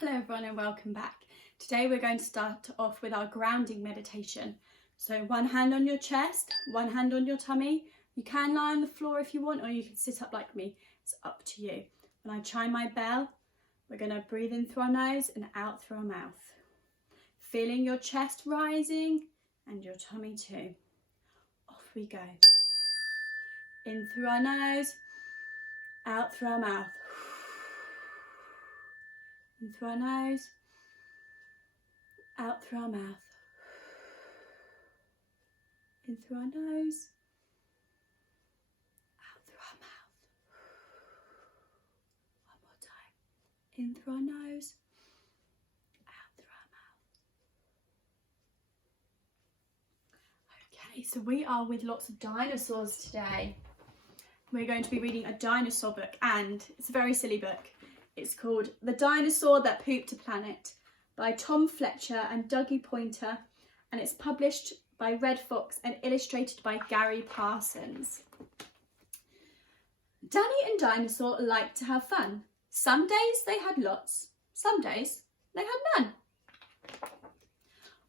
Hello everyone and welcome back. Today we're going to start off with our grounding meditation. So one hand on your chest, one hand on your tummy. You can lie on the floor if you want, or you can sit up like me. It's up to you. When I chime my bell, we're going to breathe in through our nose and out through our mouth. Feeling your chest rising and your tummy too. Off we go. In through our nose, out through our mouth. In through our nose, out through our mouth. In through our nose, out through our mouth. One more time. In through our nose, out through our mouth. Okay, so we are with lots of dinosaurs today. We're going to be reading a dinosaur book, and it's a very silly book. It's called The Dinosaur That Pooped a Planet by Tom Fletcher and Dougie Pointer, and it's published by Red Fox and illustrated by Gary Parsons. Danny and Dinosaur liked to have fun. Some days they had lots, some days they had none.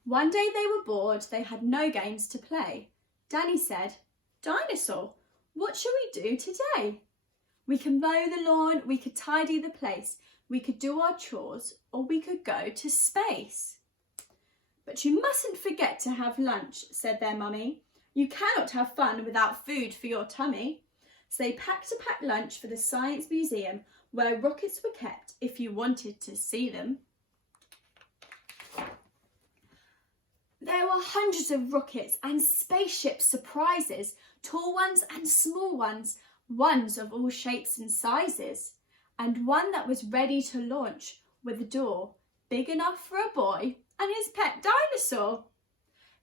One day they were bored, they had no games to play. Danny said, "Dinosaur, what shall we do today? We can mow the lawn, we could tidy the place, we could do our chores, or we could go to space." "But you mustn't forget to have lunch," said their mummy. "You cannot have fun without food for your tummy." So they packed a packed lunch for the Science Museum, where rockets were kept if you wanted to see them. There were hundreds of rockets and spaceship surprises, tall ones and small ones of all shapes and sizes, and one that was ready to launch with a door big enough for a boy and his pet dinosaur.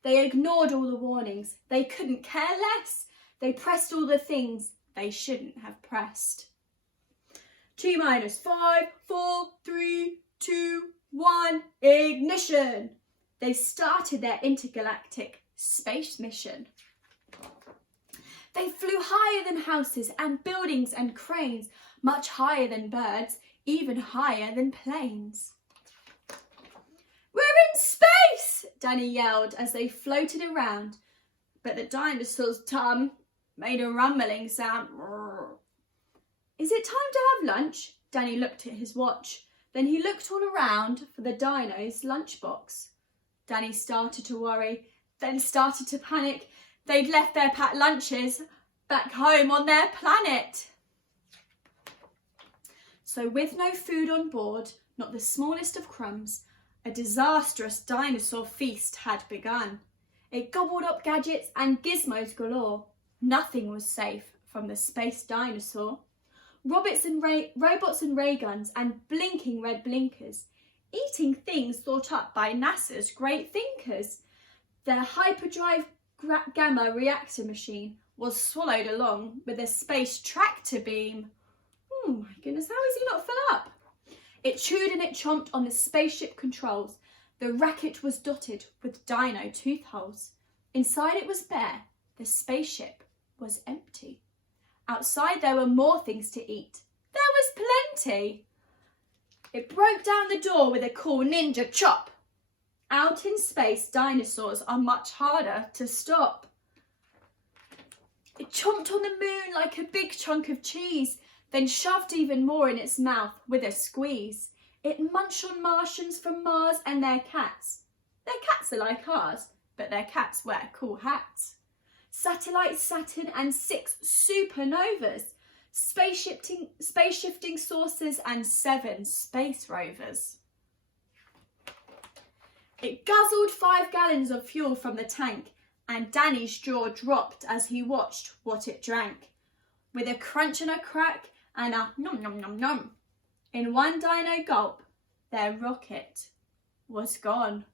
They ignored all the warnings. They couldn't care less. They pressed all the things they shouldn't have pressed. T minus 5, 4, 3, 2, 1, ignition! They started their intergalactic space mission. They flew higher than houses and buildings and cranes, much higher than birds, even higher than planes. "We're in space!" Danny yelled as they floated around, but the dinosaur's tum made a rumbling sound. "Is it time to have lunch?" Danny looked at his watch. Then he looked all around for the dino's lunchbox. Danny started to worry, then started to panic. They'd left their packed lunches back home on their planet. So with no food on board, not the smallest of crumbs, a disastrous dinosaur feast had begun. It gobbled up gadgets and gizmos galore. Nothing was safe from the space dinosaur. Robots and ray guns and blinking red blinkers, eating things thought up by NASA's great thinkers. Their hyperdrive gamma reactor machine was swallowed along with a space tractor beam. Oh my goodness, how is he not full up? It chewed and it chomped on the spaceship controls. The racket was dotted with dino tooth holes. Inside it was bare. The spaceship was empty. Outside there were more things to eat. There was plenty. It broke down the door with a cool ninja chop. Out in space, dinosaurs are much harder to stop. It chomped on the moon like a big chunk of cheese, then shoved even more in its mouth with a squeeze. It munched on Martians from Mars and their cats. Their cats are like ours, but their cats wear cool hats. Satellites, Saturn, and 6 supernovas. Space-shifting saucers and 7 space rovers. It guzzled 5 gallons of fuel from the tank, and Danny's jaw dropped as he watched what it drank. With a crunch and a crack and a nom nom nom nom, in one dino gulp, their rocket was gone.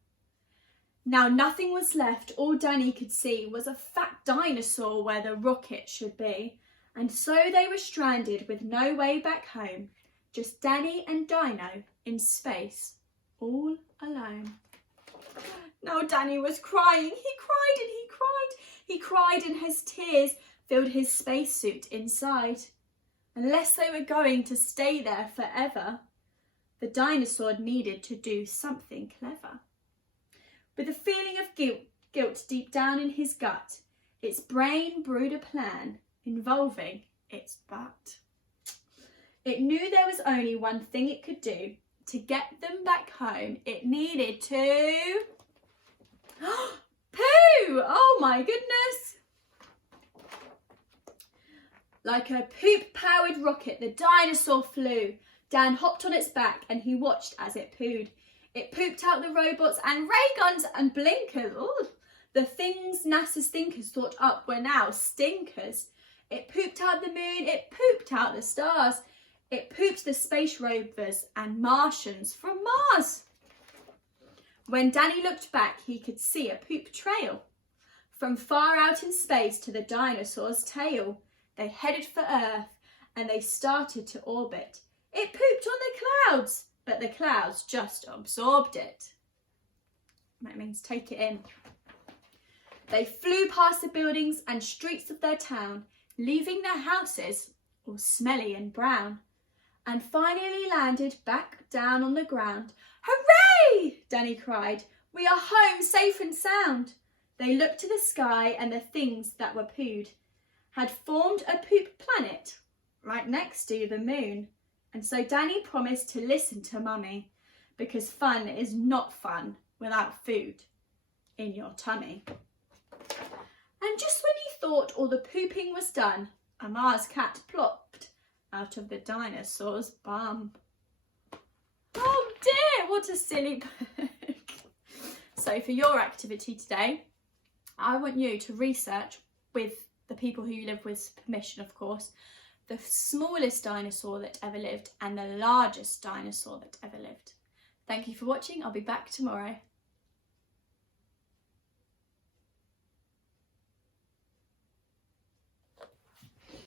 Now nothing was left. All Danny could see was a fat dinosaur where the rocket should be. And so they were stranded with no way back home. Just Danny and Dino in space, all alone. Now Danny was crying. He cried and he cried. He cried and his tears filled his spacesuit inside. Unless they were going to stay there forever, The dinosaur needed to do something clever. With a feeling of guilt deep down in his gut, its brain brewed a plan involving its butt. It knew there was only one thing it could do. To get them back home, it needed to... poo! Oh my goodness! Like a poop-powered rocket, the dinosaur flew. Dan hopped on its back and he watched as it pooed. It pooped out the robots and ray guns and blinkers. Ooh. The things NASA's thinkers thought up were now stinkers. It pooped out the moon, it pooped out the stars. It pooped the space rovers and Martians from Mars. When Danny looked back, he could see a poop trail. From far out in space to the dinosaur's tail. They headed for Earth and they started to orbit. It pooped on the clouds, but the clouds just absorbed it. That means take it in. They flew past the buildings and streets of their town, leaving their houses all smelly and brown, and finally landed back down on the ground. Hooray! Danny cried. We are home safe and sound. They looked to the sky and the things that were pooed had formed a poop planet right next to the moon. And so Danny promised to listen to Mummy, because fun is not fun without food in your tummy. And just when you thought all the pooping was done, a Mars cat plopped out of the dinosaur's bum. Oh dear, what a silly book. So for your activity today, I want you to research, with the people who you live with permission of course, the smallest dinosaur that ever lived and the largest dinosaur that ever lived. Thank you for watching. I'll be back tomorrow.